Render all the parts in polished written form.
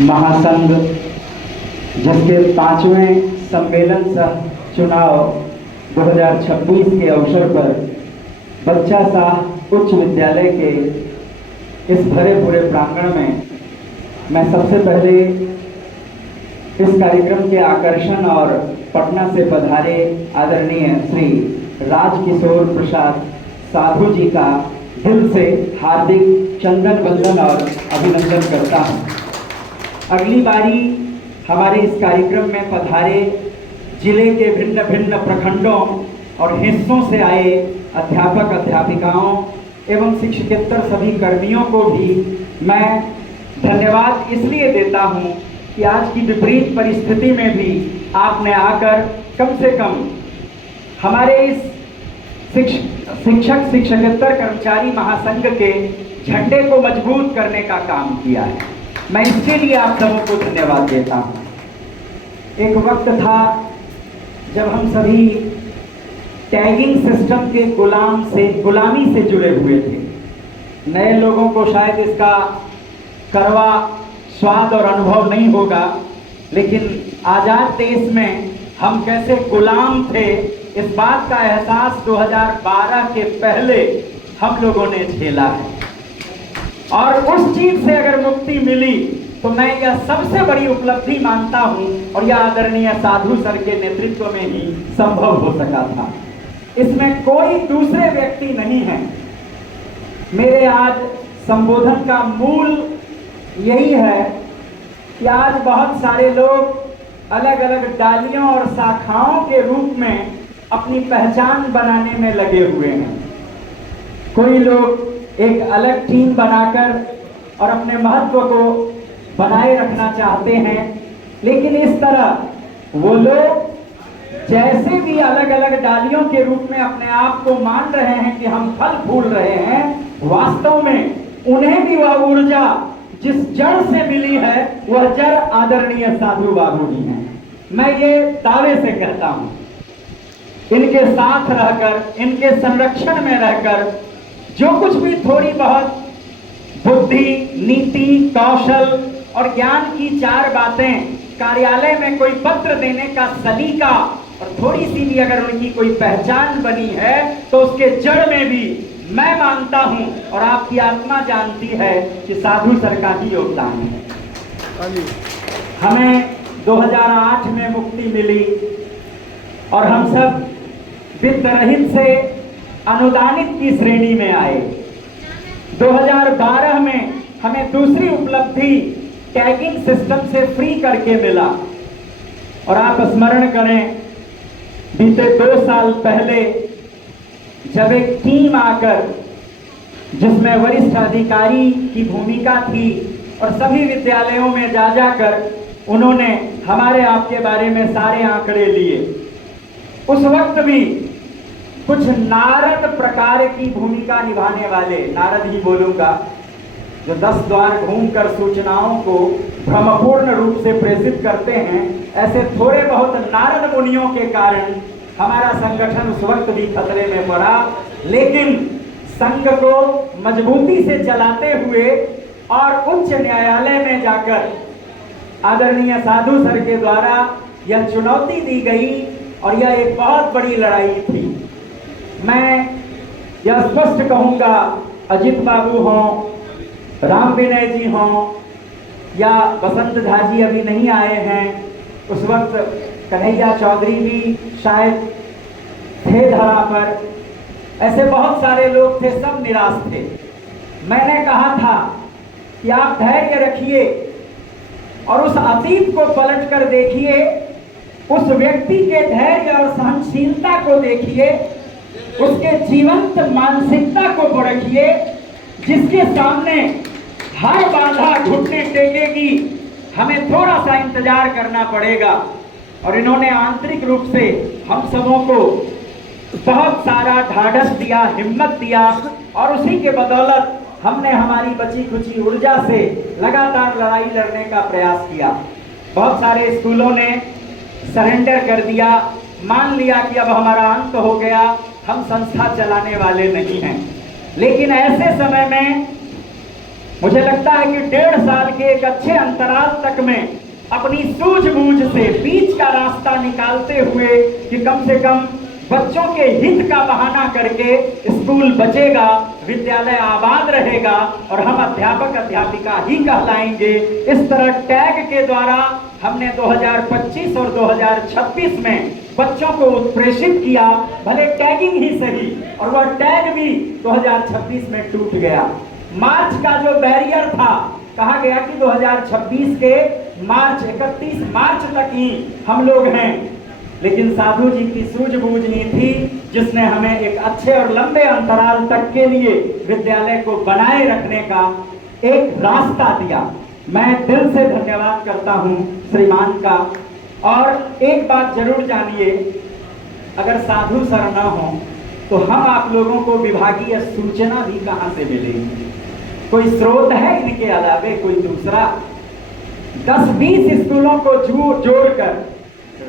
महासंघ जिसके 5वें सम्मेलन सह चुनाव 2026 के अवसर पर बच्चा शाह उच्च विद्यालय के इस भरे पूरे प्रांगण में मैं सबसे पहले इस कार्यक्रम के आकर्षण और पटना से पधारे आदरणीय श्री राजकिशोर प्रसाद साधु जी का दिल से हार्दिक चंदन वंदन और अभिनंदन करता हूँ। अगली बारी हमारे इस कार्यक्रम में पधारे जिले के भिन्न भिन्न प्रखंडों और हिस्सों से आए अध्यापक अध्यापिकाओं एवं शिक्षकेतर सभी कर्मियों को भी मैं धन्यवाद इसलिए देता हूं कि आज की विपरीत परिस्थिति में भी आपने आकर कम से कम हमारे इस शिक्षक शिक्षकेतर कर्मचारी महासंघ के झंडे को मजबूत करने का काम किया है। मैं इसके लिए आप सबों को धन्यवाद देता हूं। एक वक्त था जब हम सभी टैगिंग सिस्टम के गुलामी से जुड़े हुए थे। नए लोगों को शायद इसका कड़वा स्वाद और अनुभव नहीं होगा, लेकिन आज़ाद देश में हम कैसे गुलाम थे इस बात का एहसास 2012 के पहले हम लोगों ने झेला है। और उस चीज से अगर मुक्ति मिली तो मैं यह सबसे बड़ी उपलब्धि मानता हूं, और यह आदरणीय साधु सर के नेतृत्व में ही संभव हो सका था। इसमें कोई दूसरे व्यक्ति नहीं है। मेरे आज संबोधन का मूल यही है कि आज बहुत सारे लोग अलग अलग डालियों और शाखाओं के रूप में अपनी पहचान बनाने में लगे हुए हैं। कोई लोग एक अलग टीम बनाकर और अपने महत्व को बनाए रखना चाहते हैं, लेकिन इस तरह वो लोग जैसे भी अलग अलग डालियों के रूप में अपने आप को मान रहे हैं कि हम फल फूल रहे हैं, वास्तव में उन्हें भी वह ऊर्जा जिस जड़ से मिली है वह जड़ आदरणीय साधु बाबू जी हैं। मैं ये दावे से कहता हूं, इनके साथ रहकर, इनके संरक्षण में रहकर जो कुछ भी थोड़ी बहुत बुद्धि, नीति, कौशल और ज्ञान की चार बातें, कार्यालय में कोई पत्र देने का सलीका और थोड़ी सी भी अगर उनकी कोई पहचान बनी है तो उसके जड़ में भी मैं मानता हूं और आपकी आत्मा जानती है कि साधु सर का ही योगदान है। हमें 2008 में मुक्ति मिली और हम सब वित्त रहित से अनुदानित की श्रेणी में आए। 2012 में हमें दूसरी उपलब्धि टैगिंग सिस्टम से फ्री करके मिला। और आप स्मरण करें, बीते 2 साल पहले जब एक टीम आकर, जिसमें वरिष्ठ अधिकारी की भूमिका थी और सभी विद्यालयों में जा जाकर उन्होंने हमारे आपके बारे में सारे आंकड़े लिए, उस वक्त भी कुछ नारद प्रकार की भूमिका निभाने वाले, नारद ही बोलूंगा, जो 10 द्वार घूमकर सूचनाओं को भ्रमपूर्ण रूप से प्रेषित करते हैं, ऐसे थोड़े बहुत नारद मुनियों के कारण हमारा संगठन उस वक्त भी खतरे में पड़ा। लेकिन संघ को मजबूती से चलाते हुए और उच्च न्यायालय में जाकर आदरणीय साधु सर के द्वारा यह चुनौती दी गई और यह एक बहुत बड़ी लड़ाई थी। मैं यह स्पष्ट कहूंगा, अजित बाबू हों, राम विनय जी हों या बसंत झा जी अभी नहीं आए हैं, उस वक्त कन्हैया चौधरी भी शायद थे धरा पर, ऐसे बहुत सारे लोग थे, सब निराश थे। मैंने कहा था कि आप धैर्य रखिए और उस अतीत को पलट कर देखिए, उस व्यक्ति के धैर्य और सहनशीलता को देखिए, उसके जीवंत मानसिकता को परखिए, जिसके सामने हर बाधा घुटने टेकेगी, हमें थोड़ा सा इंतजार करना पड़ेगा। और इन्होंने आंतरिक रूप से हम सबों को बहुत सारा ढाढ़स दिया, हिम्मत दिया, और उसी के बदौलत हमने हमारी बची खुची ऊर्जा से लगातार लड़ाई लड़ने का प्रयास किया। बहुत सारे स्कूलों ने सरेंडर कर दिया, मान लिया कि अब हमारा अंत हो गया, हम संस्था चलाने वाले नहीं हैं। लेकिन ऐसे समय में मुझे लगता है कि 1.5 साल के एक अच्छे अंतराल तक में अपनी सूझबूझ से बीच का रास्ता निकालते हुए कि कम से कम बच्चों के हित का बहाना करके स्कूल बचेगा, विद्यालय आबाद रहेगा और हम अध्यापक अध्यापिका ही कहलाएंगे, इस तरह टैग के द्वारा हमने 2025 और 2026 में बच्चों को उत्प्रेषित किया। भले टैगिंग ही सही, और वह टैग भी 2026 में टूट गया। मार्च का जो बैरियर था, कहा गया कि 2026 के मार्च 31 मार्च तक ही हम लोग हैं, लेकिन साधु जी की सूझबूझ ही थी जिसने हमें एक अच्छे और लंबे अंतराल तक के लिए विद्यालय को बनाए रखने का एक रास्ता दिया। मैं दिल से धन्यवाद करता हूं श्रीमान का। और एक बात जरूर जानिए, अगर साधु सर न हो तो हम आप लोगों को विभागीय सूचना भी कहां से मिलेगी? कोई स्रोत है इनके अलावे कोई दूसरा? 10-20 स्कूलों को जोड़कर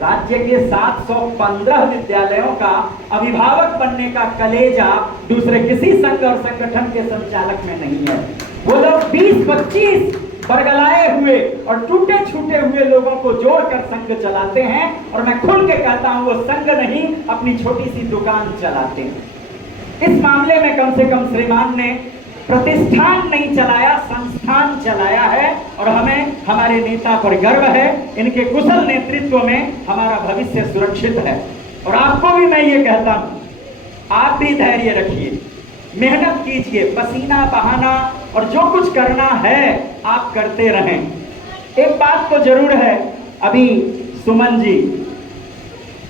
राज्य के 715 विद्यालयों का अभिभावक बनने का कलेजा दूसरे किसी संघ और संगठन के संचालक में नहीं है। वो लोग 20-25 बरगलाए हुए और टूटे छूटे हुए लोगों को जोड़कर संघ चलाते हैं, और मैं खुल के कहता हूं वो संघ नहीं, अपनी छोटी सी दुकान चलाते हैं। इस मामले में कम से कम श्रीमान ने प्रतिष्ठान नहीं चलाया, संस्थान चलाया है, और हमें हमारे नेता पर गर्व है। इनके कुशल नेतृत्व में हमारा भविष्य सुरक्षित है। और आपको भी मैं ये कहता हूं, आप भी धैर्य रखिए, मेहनत कीजिए, पसीना बहाना और जो कुछ करना है आप करते रहें। एक बात तो जरूर है, अभी सुमन जी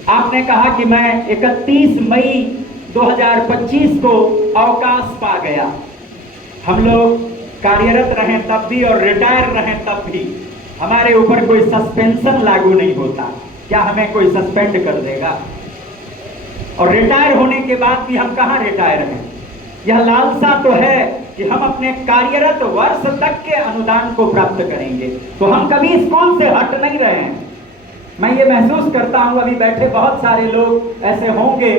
आपने कहा कि मैं 31 मई 2025 को अवकाश पा गया। हम लोग कार्यरत रहें तब भी और रिटायर रहें तब भी हमारे ऊपर कोई सस्पेंशन लागू नहीं होता। क्या हमें कोई सस्पेंड कर देगा? और रिटायर होने के बाद भी हम कहां रिटायर हैं? यह लालसा तो है कि हम अपने कार्यरत वर्ष तक के अनुदान को प्राप्त करेंगे, तो हम कभी स्कूल से हट नहीं रहे हैं। मैं ये महसूस करता हूं, अभी बैठे बहुत सारे लोग ऐसे होंगे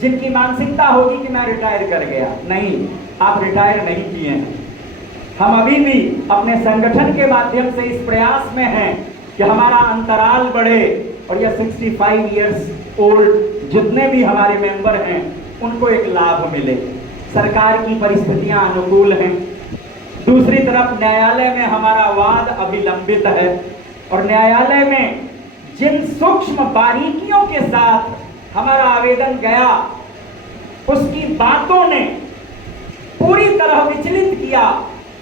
जिनकी मानसिकता होगी कि मैं रिटायर कर गया। नहीं, आप रिटायर नहीं किए हैं। हम अभी भी अपने संगठन के माध्यम से इस प्रयास में हैं कि हमारा अंतराल बढ़े और यह 65 इयर्स ओल्ड जितने भी हमारे मेंबर हैं उनको एक लाभ मिले। सरकार की परिस्थितियां अनुकूल हैं, दूसरी तरफ न्यायालय में हमारा वाद अभी लंबित है, और न्यायालय में जिन सूक्ष्म बारीकियों के साथ हमारा आवेदन गया उसकी बातों ने पूरी तरह विचलित किया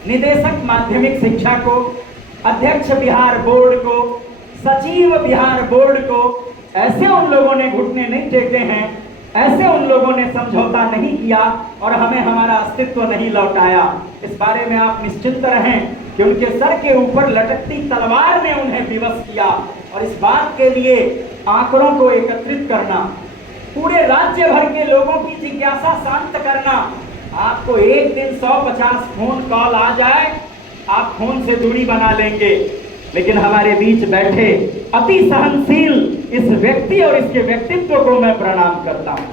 निदेशक माध्यमिक शिक्षा को, अध्यक्ष बिहार बोर्ड को, सचिव बिहार बोर्ड को। ऐसे उन लोगों ने घुटने नहीं टेके हैं, ऐसे उन लोगों ने समझौता नहीं किया और हमें हमारा अस्तित्व नहीं लौटाया। इस बारे में आप निश्चिंत रहें कि उनके सर के ऊपर लटकती तलवार ने उन्हें विवश किया, और इस बात के लिए आंकड़ों को एकत्रित करना, पूरे राज्य भर के लोगों की जिज्ञासा शांत करना। आपको एक दिन 150 फोन कॉल आ जाए, आप फोन से दूरी बना लेंगे, लेकिन हमारे बीच बैठे अति सहनशील इस व्यक्ति और इसके व्यक्तित्व को मैं प्रणाम करता हूं,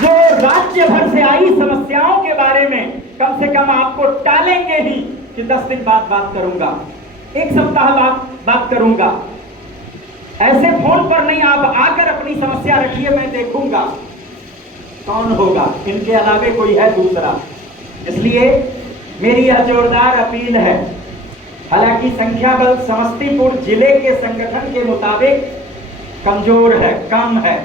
जो राज्य भर से आई समस्याओं के बारे में कम से कम आपको टालेंगे ही कि 10 दिन बाद बात करूंगा, 1 सप्ताह बाद बात करूंगा। ऐसे फोन पर नहीं, आप आकर अपनी समस्या रखिए, मैं देखूंगा कौन होगा, इनके अलावे कोई है दूसरा। इसलिए मेरी यह जोरदार अपील है। हालांकि संख्या बल समस्तीपुर जिले के संगठन के मुताबिक कमजोर है, कम है,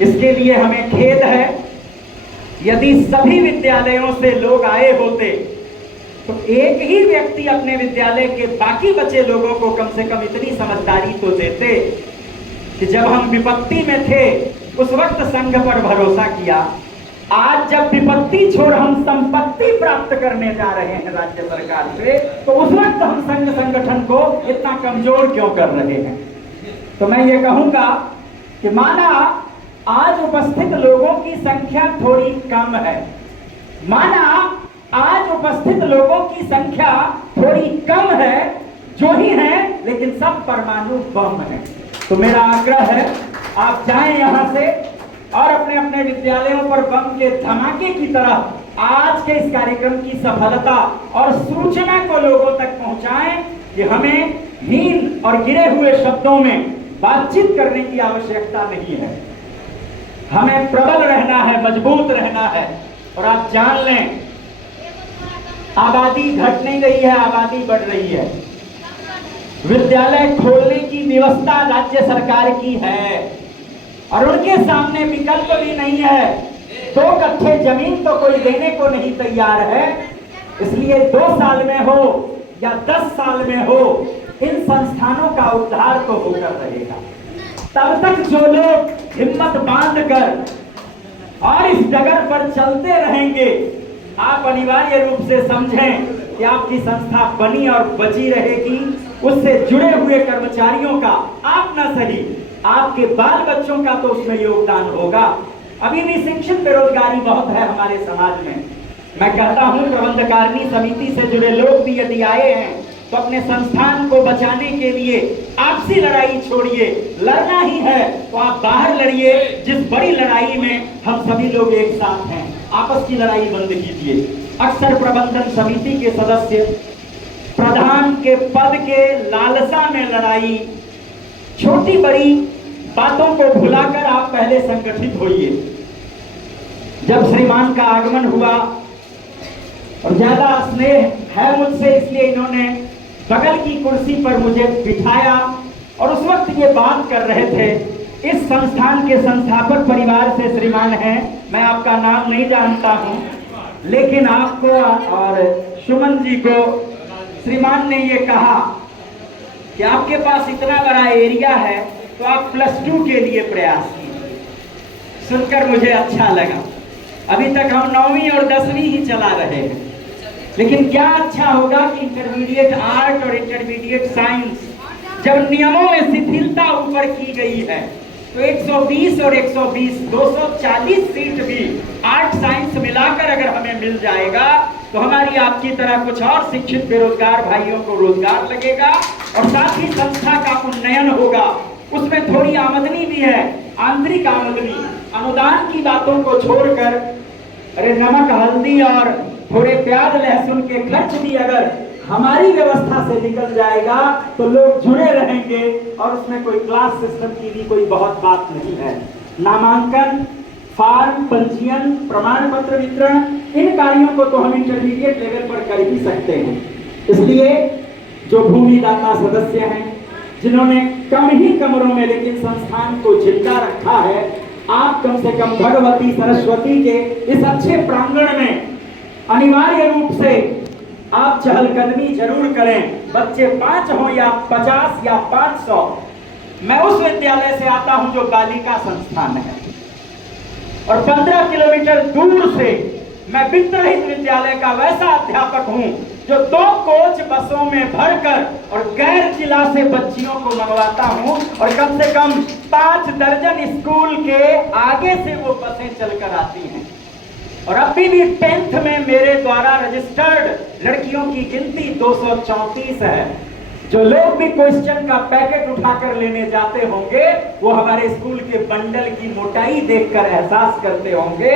इसके लिए हमें खेद है। यदि सभी विद्यालयों से लोग आए होते तो एक ही व्यक्ति अपने विद्यालय के बाकी बचे लोगों को कम से कम इतनी समझदारी तो देते कि जब हम विपत्ति में थे उस वक्त संघ पर भरोसा किया। आज जब विपत्ति छोड़ हम संपत्ति प्राप्त करने जा रहे हैं राज्य सरकार से, तो उस वक्त हम संघ संगठन को इतना कमजोर क्यों कर रहे हैं? तो मैं ये कहूंगा कि माना आज उपस्थित लोगों की संख्या थोड़ी कम है, माना आज उपस्थित लोगों की संख्या थोड़ी कम है, जो ही है, लेकिन सब परमाणु बम है। तो मेरा आग्रह है आप जाएं यहां से और अपने अपने विद्यालयों पर बम के धमाके की तरह आज के इस कार्यक्रम की सफलता और सूचना को लोगों तक पहुंचाएं कि हमें हीन और गिरे हुए शब्दों में बातचीत करने की आवश्यकता नहीं है। हमें प्रबल रहना है, मजबूत रहना है। और आप जान लें, आबादी घट नहीं रही है, आबादी बढ़ रही है। विद्यालय खोलने की व्यवस्था राज्य सरकार की है और उनके सामने विकल्प भी नहीं है। 2 कट्ठे जमीन तो कोई देने को नहीं तैयार है। इसलिए 2 साल में हो या 10 साल में हो, इन संस्थानों का उद्धार तो होकर रहेगा। तब तक जो लोग हिम्मत बांधकर और इस डगर पर चलते रहेंगे, आप अनिवार्य रूप से समझें कि आपकी संस्था बनी और बची रहेगी। उससे जुड़े हुए कर्मचारियों का, आप न सही, आपके बाल बच्चों का तो उसमें योगदान होगा। अभी भी शिक्षित बेरोजगारी बहुत है हमारे समाज में। मैं कहता हूं, प्रबंधकारिणी समिति से जुड़े लोग भी यदि आए हैं तो अपने संस्थान को बचाने के लिए आपसी लड़ाई छोड़िए। लड़ना ही है तो आप बाहर लड़िए, जिस बड़ी लड़ाई में हम सभी लोग एक साथ हैं। आपस की लड़ाई बंद कीजिए। अक्सर प्रबंधन समिति के सदस्य प्रधान के पद के लालसा में लड़ाई, छोटी बड़ी बातों को भुलाकर आप पहले संगठित होइए। जब श्रीमान का आगमन हुआ और ज्यादा स्नेह है मुझसे, इसलिए इन्होंने बगल की कुर्सी पर मुझे बिठाया और उस वक्त ये बात कर रहे थे। इस संस्थान के संस्थापक परिवार से श्रीमान हैं, मैं आपका नाम नहीं जानता हूं, लेकिन आपको और सुमन जी को श्रीमान ने ये कहा कि आपके पास इतना बड़ा एरिया है तो आप +2 के लिए प्रयास कीजिए। सुनकर मुझे अच्छा लगा। अभी तक हम 9वीं और 10वीं ही चला रहे हैं, लेकिन क्या अच्छा होगा कि इंटरमीडिएट आर्ट और इंटरमीडिएट साइंस, जब नियमों में शिथिलता ऊपर की गई है तो 120 और 120 240 सीट भी आर्ट साइंस मिलाकर अगर हमें मिल जाएगा तो हमारी आपकी तरह कुछ और शिक्षित बेरोजगार भाइयों को रोजगार लगेगा और साथ ही संस्था का उन्नयन होगा। उसमें थोड़ी आमदनी भी है, आंतरिक आमदनी। अनुदान की बातों को छोड़कर अरे नमक हल्दी और थोड़े प्याज लहसुन के खर्च भी अगर हमारी व्यवस्था से निकल जाएगा तो लोग जुड़े रहेंगे और उसमें कोई क्लास सिस्टम की भी कोई बहुत बात नहीं है। नामांकन, फार्म, पंजीयन, प्रमाण पत्र वितरण, इन कार्यों को तो हम इंटरमीडिएट लेवल पर कर ही सकते हैं। इसलिए जो भूमिदाता सदस्य हैं, जिन्होंने कम ही कमरों में लेकिन संस्थान को जिंदा रखा है, आप कम से कम भगवती सरस्वती के इस अच्छे प्रांगण में अनिवार्य रूप से आप चहलकदमी जरूर करें। बच्चे 5 हो या 50 या 500। मैं उस विद्यालय से आता हूं जो बालिका संस्थान है और 15 किलोमीटर दूर से मैं वित्त रहित विद्यालय का वैसा अध्यापक हूं जो 2 कोच बसों में भरकर और गैर जिला से बच्चियों को मंगवाता हूं और कम से कम 5 दर्जन स्कूल के आगे से वो बसें चलकर आती हैं। और अभी भी 10th में मेरे द्वारा रजिस्टर्ड लड़कियों की गिनती 234 है। जो लोग भी क्वेश्चन का पैकेट उठाकर लेने जाते होंगे वो हमारे स्कूल के बंडल की मोटाई देखकर एहसास करते होंगे।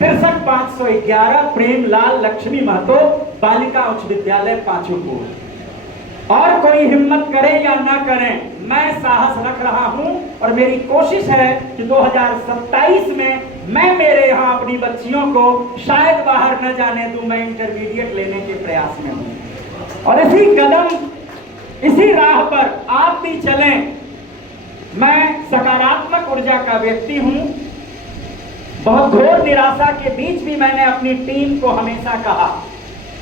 63511 प्रेमलाल लक्ष्मी महतो बालिका उच्च विद्यालय पांचुपुर। और कोई हिम्मत करे या ना करें, मैं साहस रख रहा हूं और मेरी कोशिश है कि 2027 में मैं मेरे यहाँ अपनी बच्चियों को शायद बाहर न जाने दूं। मैं इंटरमीडिएट लेने के प्रयास में हूं और इसी कदम, इसी राह पर आप भी चलें। मैं सकारात्मक ऊर्जा का व्यक्ति हूं। बहुत घोर निराशा के बीच भी मैंने अपनी टीम को हमेशा कहा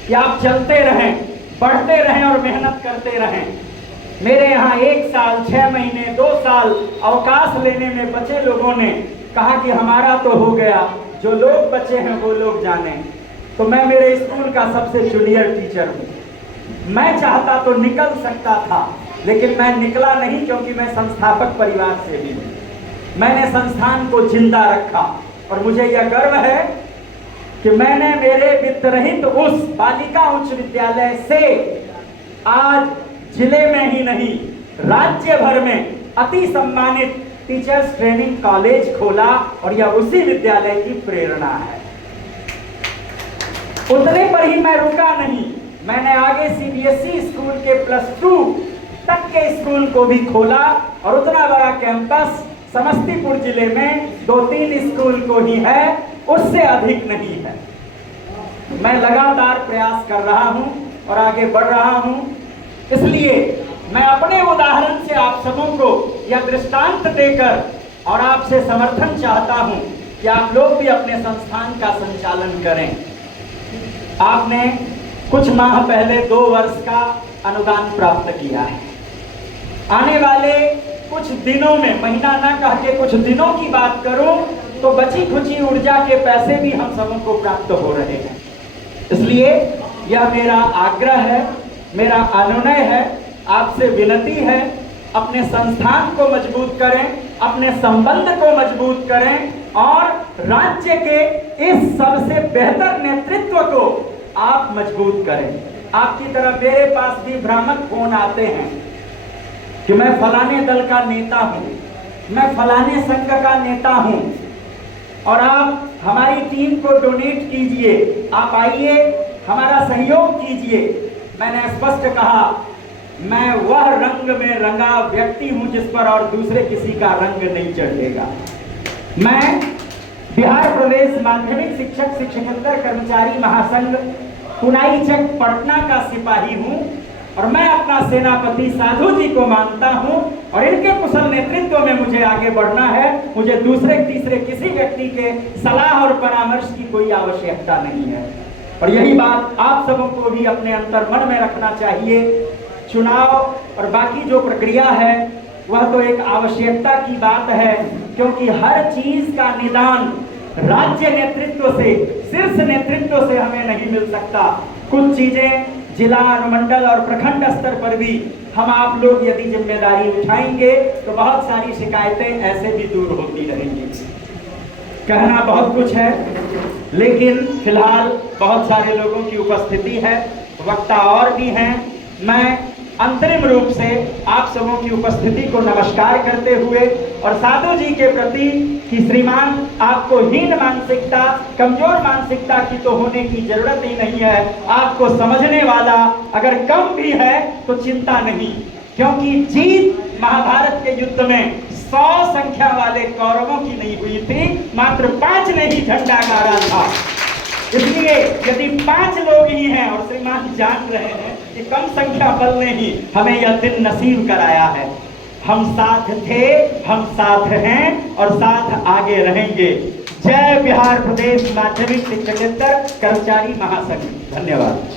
कि आप चलते रहें, बढ़ते रहें और मेहनत करते रहें। मेरे यहाँ 1 साल 6 महीने 2 साल अवकाश लेने में बचे लोगों ने कहा कि हमारा तो हो गया, जो लोग बचे हैं वो लोग जाने। तो मैं मेरे स्कूल का सबसे जूनियर टीचर हूँ। मैं चाहता तो निकल सकता था, लेकिन मैं निकला नहीं क्योंकि मैं संस्थापक परिवार से भी हूँ। मैंने संस्थान को जिंदा रखा और मुझे यह गर्व है कि मैंने मेरे वित्त रहित उस बालिका उच्च विद्यालय से आज जिले में ही नहीं राज्य भर में अति सम्मानित टीचर्स ट्रेनिंग कॉलेज खोला और यह उसी विद्यालय की प्रेरणा है। उतने पर ही मैं रुका नहीं, मैंने आगे सीबीएसई स्कूल के +2 तक के स्कूल को भी खोला और उतना बड़ा कैंपस समस्तीपुर जिले में 2-3 स्कूल को ही है, उससे अधिक नहीं है। मैं लगातार प्रयास कर रहा हूं और आगे बढ़ रहा हूं। इसलिए मैं अपने उदाहरण से आप सबों को यह दृष्टांत देकर और आपसे समर्थन चाहता हूं कि आप लोग भी अपने संस्थान का संचालन करें। आपने कुछ माह पहले 2 वर्ष का अनुदान प्राप्त किया है। आने वाले कुछ दिनों में, महीना ना कह के कुछ दिनों की बात करूं तो बची खुची ऊर्जा के पैसे भी हम सबों को प्राप्त हो रहे हैं। इसलिए यह मेरा आग्रह है, मेरा अनुनय है, आपसे विनती है, अपने संस्थान को मजबूत करें, अपने संबंध को मजबूत करें और राज्य के इस सबसे बेहतर नेतृत्व को आप मजबूत करें। आपकी तरफ मेरे पास भी भ्रामक फोन आते हैं कि मैं फलाने दल का नेता हूं, मैं फलाने संघ का नेता हूं और आप हमारी टीम को डोनेट कीजिए, आप आइए हमारा सहयोग कीजिए। मैंने स्पष्ट कहा, मैं वह रंग में रंगा व्यक्ति हूं जिस पर और दूसरे किसी का रंग नहीं चढ़ेगा। मैं बिहार प्रदेश माध्यमिक शिक्षक शिक्षकेतर कर्मचारी महासंघ पुनाईचक पटना का सिपाही हूं और मैं अपना सेनापति साधु जी को मानता हूं और इनके कुशल नेतृत्व में मुझे आगे बढ़ना है। मुझे दूसरे तीसरे किसी व्यक्ति के सलाह और परामर्श की कोई आवश्यकता नहीं है और यही बात आप सबों को भी अपने अंतर मन में रखना चाहिए। चुनाव और बाकी जो प्रक्रिया है वह तो एक आवश्यकता की बात है, क्योंकि हर चीज का निदान राज्य नेतृत्व से, शीर्ष नेतृत्व से हमें नहीं मिल सकता। कुछ चीजें जिला, अनुमंडल और प्रखंड स्तर पर भी हम आप लोग यदि जिम्मेदारी उठाएंगे तो बहुत सारी शिकायतें ऐसे भी दूर होती रहेंगी। कहना बहुत कुछ है, लेकिन फिलहाल बहुत सारे लोगों की उपस्थिति है, वक्ता और भी हैं। मैं अंतरिम रूप से आप सबों की उपस्थिति को नमस्कार करते हुए और साधु जी के प्रति कि श्रीमान आपको हीन मानसिकता, कमजोर मानसिकता की तो होने की जरूरत ही नहीं है। आपको समझने वाला अगर कम भी है तो चिंता नहीं, क्योंकि जीत महाभारत के युद्ध में 100 संख्या वाले कौरवों की नहीं हुई थी, मात्र 5 ने ही झंडा गाड़ा था। इसलिए यदि 5 लोग ही हैं और श्रीमान जान रहे हैं कि कम संख्या बल ने ही हमें यह दिन नसीब कराया है। हम साथ थे, हम साथ हैं और साथ आगे रहेंगे। जय बिहार प्रदेश माध्यमिक शिक्षकेतर कर्मचारी महासंघ। धन्यवाद।